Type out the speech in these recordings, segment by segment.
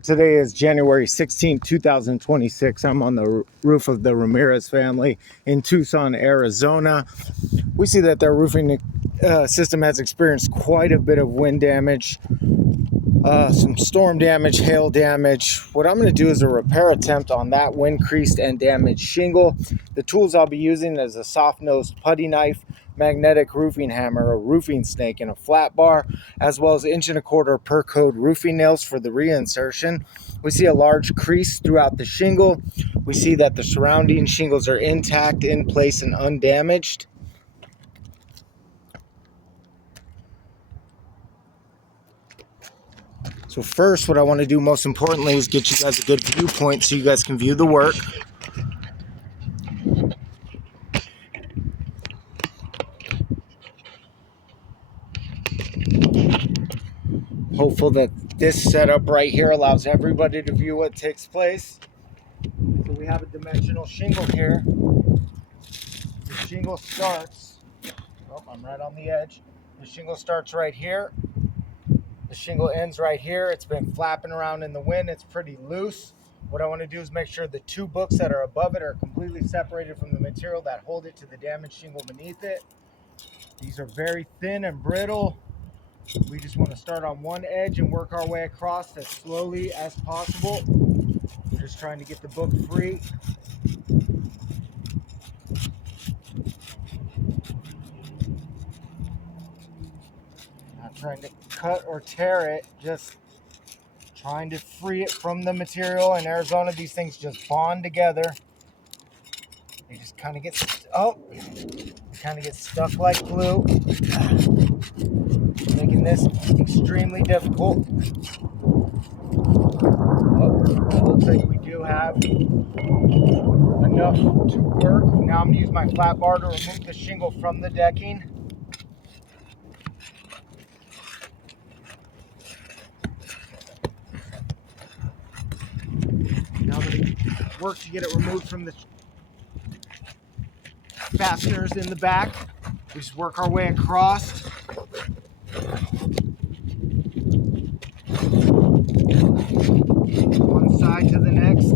Today is January 16th, 2026. I'm on the roof of the Ramirez family in Tucson, Arizona. We see that their roofing system has experienced quite a bit of wind damage, some storm damage, hail damage. What I'm going to do is a repair attempt on that wind creased and damaged shingle. The tools I'll be using is a soft-nosed putty knife, magnetic roofing hammer, a roofing snake, and a flat bar, as well as 1.25" per code roofing nails for the reinsertion. We see a large crease throughout the shingle. We see that the surrounding shingles are intact, in place, and undamaged. So first, what I want to do most importantly is get you guys a good viewpoint so you guys can view the work. Hopeful that this setup right here allows everybody to view what takes place. So we have a dimensional shingle here. The shingle starts, I'm right on the edge. The shingle starts right here. The shingle ends right here. It's been flapping around in the wind. It's pretty loose. What I want to do is make sure the two books that are above it are completely separated from the material that hold it to the damaged shingle beneath it. These are very thin and brittle. We just want to start on one edge and work our way across as slowly as possible. We're just trying to get the book free. Not trying to cut or tear it, just trying to free it from the material. In Arizona, these things just bond together. They just kind of get stuck like glue, making this extremely difficult. It looks like we do have enough to work. Now I'm going to use my flat bar to remove the shingle from the decking. Now I'm going to work to get it removed from the fasteners in the back. We just work our way across. One side to the next.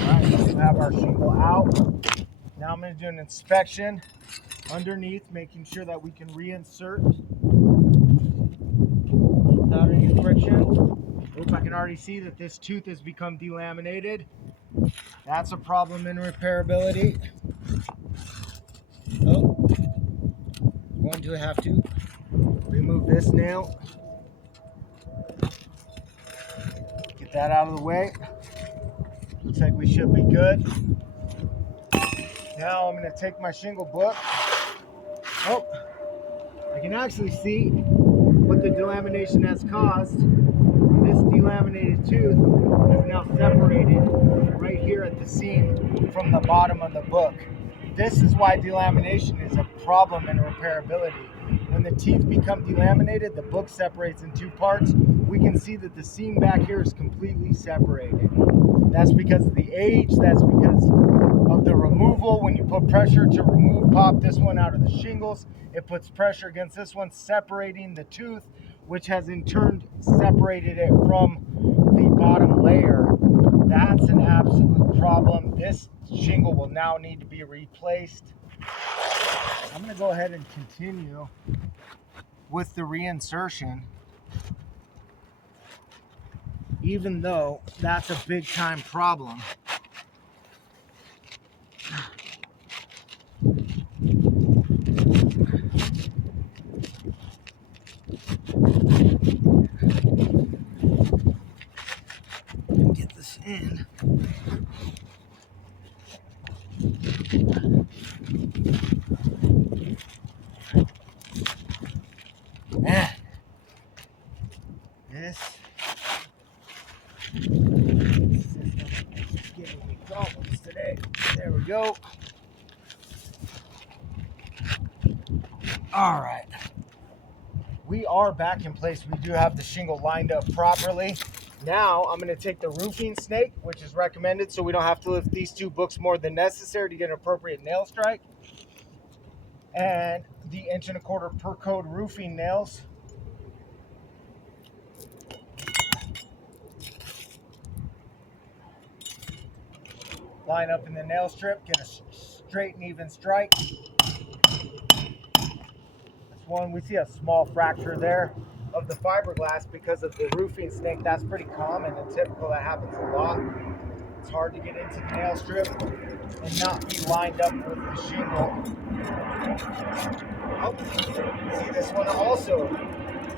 Alright, we have our shingle out. Now I'm going to do an inspection underneath, making sure that we can reinsert without any friction. I can already see that this tooth has become delaminated. That's a problem in repairability. Going to have to remove this nail. Get that out of the way. Looks like we should be good. Now I'm going to take my shingle book. I can actually see what the delamination has caused. This delaminated tooth is now separated right here at the seam from the bottom of the book. This is why delamination is a problem in repairability. When the teeth become delaminated, the book separates in two parts. We can see that the seam back here is completely separated. That's because of the age, that's because of the removal. When you put pressure to pop this one out of the shingles, it puts pressure against this one, separating the tooth, which has in turn separated it from the bottom layer. That's an absolute problem. This shingle will now need to be replaced. I'm going to go ahead and continue with the reinsertion, even though that's a big time problem. Get this in. Man, this system is giving me problems today. There we go. All right. We are back in place. We do have the shingle lined up properly. Now I'm going to take the roofing snake, which is recommended so we don't have to lift these two books more than necessary to get an appropriate nail strike, and the 1.25" per code roofing nails. line up in the nail strip, get a straight and even strike. That's one. We see a small fracture there of the fiberglass because of the roofing snake. That's pretty common and typical. That happens a lot. It's hard to get into the nail strip and not be lined up with the shingle. Oh, see, this one also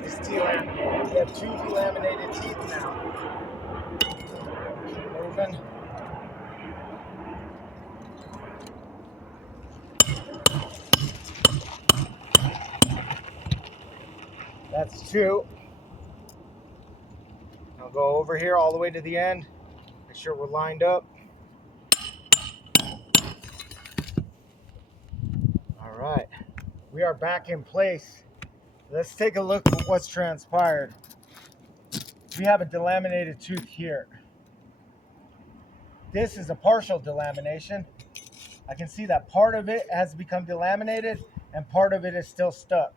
is delaminated. We have 2 delaminated teeth now. Keep moving. That's 2. I'll go over here all the way to the end. Make sure we're lined up. All right, we are back in place. Let's take a look at what's transpired. We have a delaminated tooth here. This is a partial delamination. I can see that part of it has become delaminated and part of it is still stuck.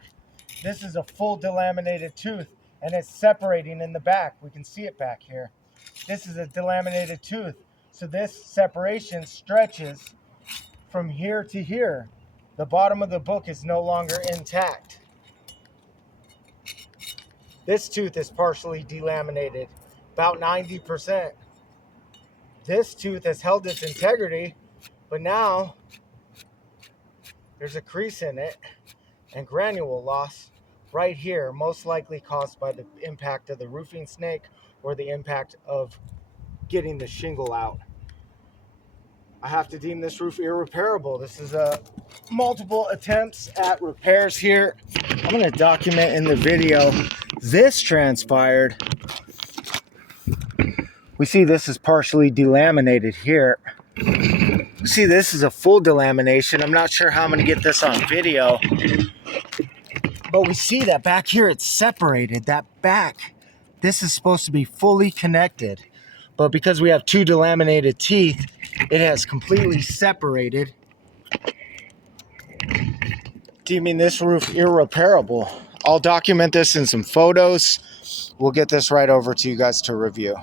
This is a full delaminated tooth and it's separating in the back. We can see it back here. This is a delaminated tooth. So this separation stretches from here to here. The bottom of the book is no longer intact. This tooth is partially delaminated, about 90%. This tooth has held its integrity, but now there's a crease in it and granule loss right here, most likely caused by the impact of the roofing snake or the impact of getting the shingle out. I have to deem this roof irreparable. This is multiple attempts at repairs here. I'm going to document in the video. This transpired. We see this is partially delaminated here. See, this is a full delamination. I'm not sure how I'm going to get this on video. But we see that back here it's separated. That back, this is supposed to be fully connected. But because we have 2 delaminated teeth, it has completely separated, deeming this roof irreparable. I'll document this in some photos. We'll get this right over to you guys to review.